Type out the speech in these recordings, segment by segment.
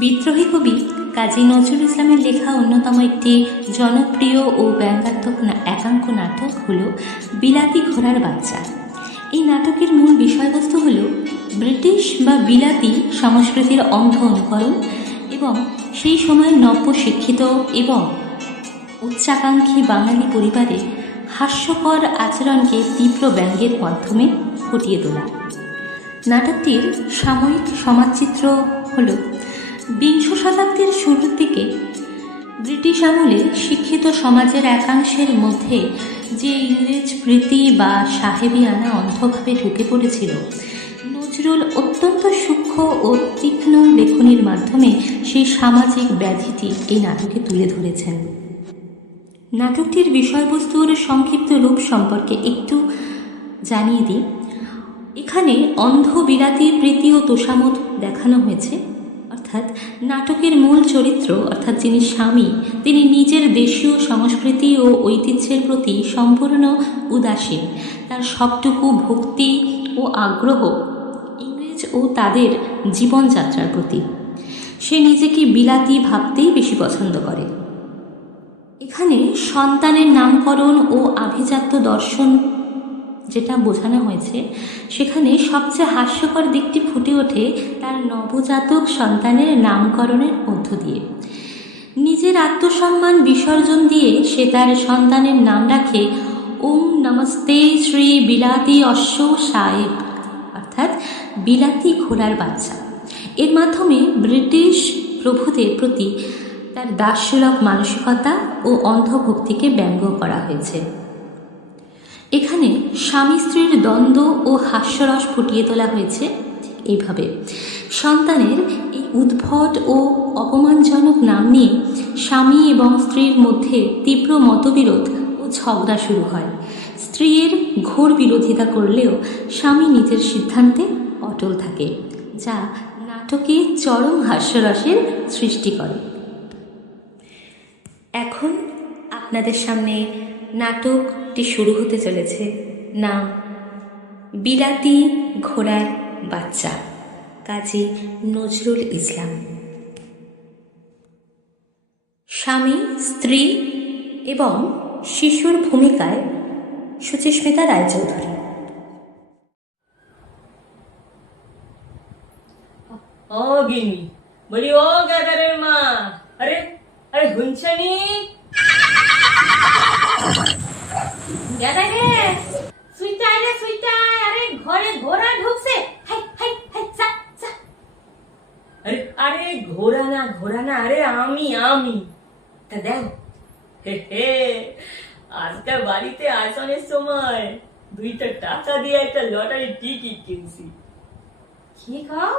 বিদ্রোহী কবি কাজী নজরুল ইসলামের লেখা অন্যতম একটি জনপ্রিয় ও ব্যঙ্গাত্মক একাঙ্ক নাটক হল বিলাতি ঘোড়ার বাচ্চা। এই নাটকের মূল বিষয়বস্তু হল ব্রিটিশ বা বিলাতি সংস্কৃতির অন্ধ অনুকরণ এবং সেই সময় নব্য শিক্ষিত এবং উচ্চাকাঙ্ক্ষী বাঙালি পরিবারে হাস্যকর আচরণকে তীব্র ব্যঙ্গের মাধ্যমে ফুটিয়ে তোলা। নাটকটির সাময়িক সমাজচিত্র হল বিংশ শতাব্দীর শুরুর দিকে ব্রিটিশ আমলে শিক্ষিত সমাজের একাংশের মধ্যে যে ইংরেজ প্রীতি বা সাহেবিয়ানা অন্ধভাবে ঢুকে পড়েছিল, নজরুল অত্যন্ত সূক্ষ্ম ও তীক্ষ্ণ লেখনীর মাধ্যমে সেই সামাজিক ব্যাধিটি এই নাটকে তুলে ধরেছেন। নাটকটির বিষয়বস্তুর সংক্ষিপ্ত রূপ সম্পর্কে একটু জানিয়ে দিই। এখানে অন্ধ বিলাতি প্রীতি ও তোষামোদ দেখানো হয়েছে। অর্থাৎ নাটকের মূল চরিত্র অর্থাৎ যিনি স্বামী, তিনি নিজের দেশীয় সংস্কৃতি ও ঐতিহ্যের প্রতি সম্পূর্ণ উদাসীন। তার সবটুকু ভক্তি ও আগ্রহ ইংরেজ ও তাদের জীবনযাত্রার প্রতি। সে নিজেকে বিলাতি ভাবতেই বেশি পছন্দ করে। এখানে সন্তানের নামকরণ ও আভিজাত্য দর্শন যেটা বোঝানো হয়েছে, সেখানে সবচেয়ে হাস্যকর দিকটি ফুটে ওঠে তার নবজাতক সন্তানের নামকরণের মধ্য দিয়ে। নিজের আত্মসম্মান বিসর্জন দিয়ে সে তার সন্তানের নাম রাখে ওম নমস্তে শ্রী বিলাতি অশ্ব সাহেব, অর্থাৎ বিলাতি ঘোড়ার বাচ্চা। এর মাধ্যমে ব্রিটিশ প্রভুদের প্রতি তার দাসসুলভ মানসিকতা ও অন্ধভক্তিকে ব্যঙ্গ করা হয়েছে। এখানে স্বামী স্ত্রীর দ্বন্দ্ব ও হাস্যরস ফুটিয়ে তোলা হয়েছে ঠিক এইভাবে। সন্তানের এই উদ্ভট ও অপমানজনক নাম নিয়ে স্বামী এবং স্ত্রীর মধ্যে তীব্র মতবিরোধ ও ঝগড়া শুরু হয়। স্ত্রীর ঘোর বিরোধিতা করলেও স্বামী নিজের সিদ্ধান্তে অটল থাকে, যা নাটকে চরম হাস্যরসের সৃষ্টি করে। এখন আপনাদের সামনে নাটকটি শুরু হতে চলেছে। নাম বিলাতি ঘোড়ার বাচ্চা, কাজী নজরুল ইসলাম। স্বামী, স্ত্রী এবং শিশুর ভূমিকায় সুচিস্মিতা রায়চৌধুরী। ও গিনি বলি, ও গাদারের মা, আরে আরে হুনছানি দাদা রে, সুইটাই রে সুইটাই, আরে ঘরে ঘোড়া ঢুকছে। হাই হাই হাই, যা যা। আরে আরে ঘোড়া না, আরে আমি তা দেখ, হে হে, আজকে বাড়িতে আসানোর সময় 2টা টাকা দিয়ে একটা লটারি টিকিট কিনছি। কি খাও?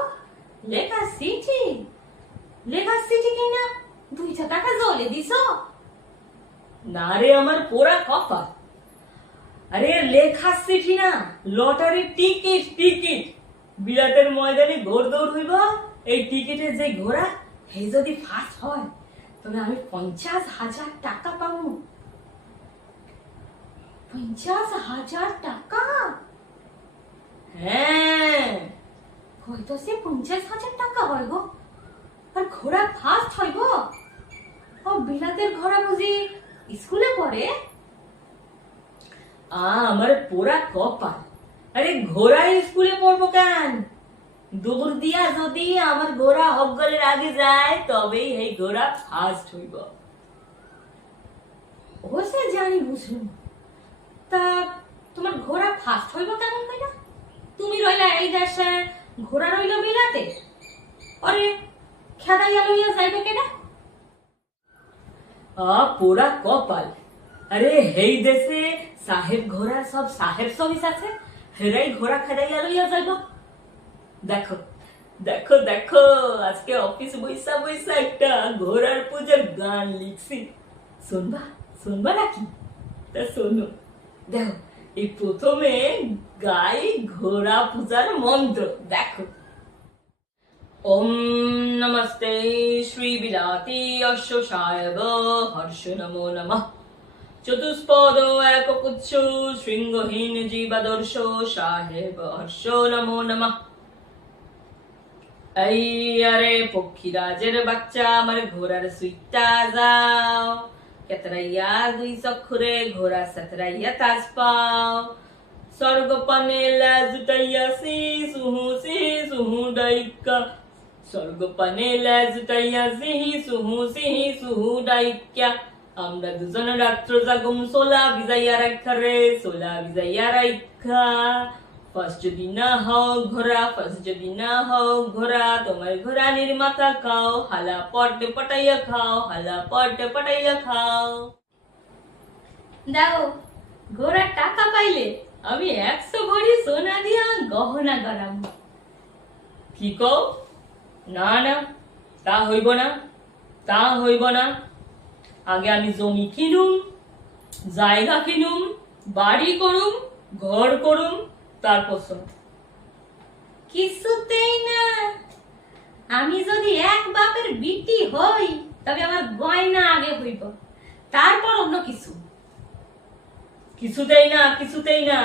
লেখা সিটি কিনা 2 টাকা জলে দিছো? না রে, আমার পোড়া কপাল। আরে লেখা চিঠি না, লটারির টিকিট। বিলাতের ময়দানে ঘোড় দৌড় হইব, এই টিকিটের যে ঘোড়া হে যদি ফার্স্ট হয় তবে আমি 50,000 টাকা পাবো। 50,000 টাকা? হ্যাঁ, হয়তো সে 50,000 টাকা হয় গো। আর ঘোড়া ফার্স্ট হইব? ও বিলাতের ঘোড়া বুঝি স্কুলে পড়ে? আমার পোড়া কপাল। আরে ঘোড়া স্কুলে পড়বো কেন? দৌড় দিয়া যদি আমার ঘোড়া হকগলের আগে যায় তবেই এই ঘোড়া ফার্স্ট হইব। ও সে জানি বুঝলুম, তা তোমার ঘোড়া ফার্স্ট হইব কেমন কইরা? তুমি রইলা এই দেশে, ঘোড়া রইল বিলাতে। আরে খেদাইয়া লইয়া যাইবে কেডা? পোড়া কপাল। আরে হেই দেশে সাহেব ঘোড়া সব সাহেব সবিস আছে, হেরাই ঘোড়া খেদাইয়া লইয়া যাইব। দেখো দেখো দেখো, আজকে অফিস বইসা একটা ঘোড়ার পূজার গান লিখছি। শুনবা নাকি? তা শোনো, দেখো এই প্রথমে গাই ঘোড়া পূজার মন্ত্র। দেখো, ওম নমস্তে শ্রী বিলাতি অশ্ব সাহেব হর্ষ নমো নমঃ। চতুষ্পদ একপুচ্ছ শৃঙ্গহীন জীবাদর্শ সাহেব হর্ষ নমো নমঃ। এই আরে পক্ষীরাজের বাচ্চা আমার ঘোড়ার সুইটা যাও কেতরাইয়া দুই চক্ষুরে ঘোড়া সাতরাইয়া তাজ পাও স্বর্গ পানে লাজুটাইয়া সি সুহু ডাইকা স্বর্গ পানে লাজুটাইয়া সিহি সুহু ডাইকা আমরা দুজন রাত্র জাগুম সোলা বিজাইয়া রাখা রে সোলা বিজাইয়া রাখা ফার্স্ট যদি না হও ঘোড়া তোমার ঘোড়ানির মাথা খাও হালা পটে পটাইয়া খাও দাও, ঘোড়ার টাকা পাইলে আমি 100 ভরি সোনা দিয়া গহনা গড়াম। কি কও? না না, তা হইব না আগে আমি জমি কিনুম, জায়গা কিনুম, বাড়ি করুম, ঘর করুম, তারপর কিছুতেই না। আমি যদি এক বাপের বিটি হই তবে আমার গয়না আগে হইব, তারপর অন্য কিছু। কিছুতেই না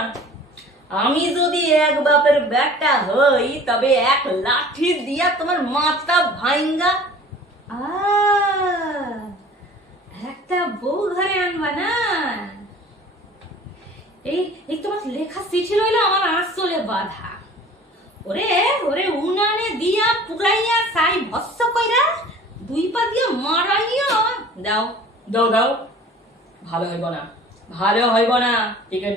আমি যদি এক বাপের বেটা হই তবে এক লাঠি দিয়া তোমার মাথা ভাঙ্গা। একটা বউ ঘরে আনবা না? এই তোমার লেখা চিঠি রইলো আমার আঁচলে বাঁধা। ওরে উনানে দিয়া পুরাইয়া ছাই ভস্ম কইরা 2 পা দিয়া মারাইয়া দাও ভালো হইব না টিকিট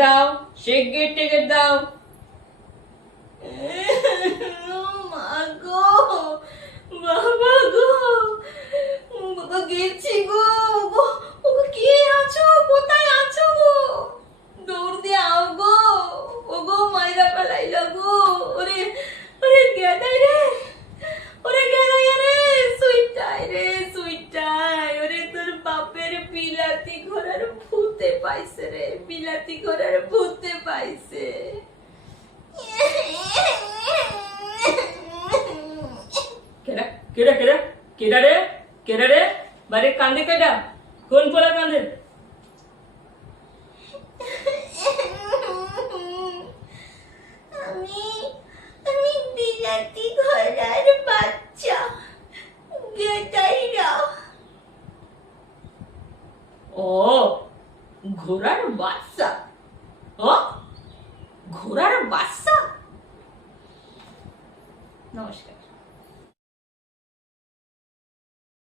দাও শিগগির টিকিট দাও। মা গো, বাবা গেছি গো। কে আছো? কোথায় আছো গো? দৌড় দিয়ে আও গো। ও গো, মাইরা পালাইল গো। ওরে গেদাই রে, সুইটাই ওরে তোর বাপের বিলাতি ঘোড়ার ভূতে পাইছে রে, কেডা রে বাড়ি কান্দে? কেডা? কোন পোলা কান্দে? আমি বিলাতি ঘোড়ার বাচ্চা গেদাইরা। ও, ঘোড়ার বাচ্চা। নমস্কার।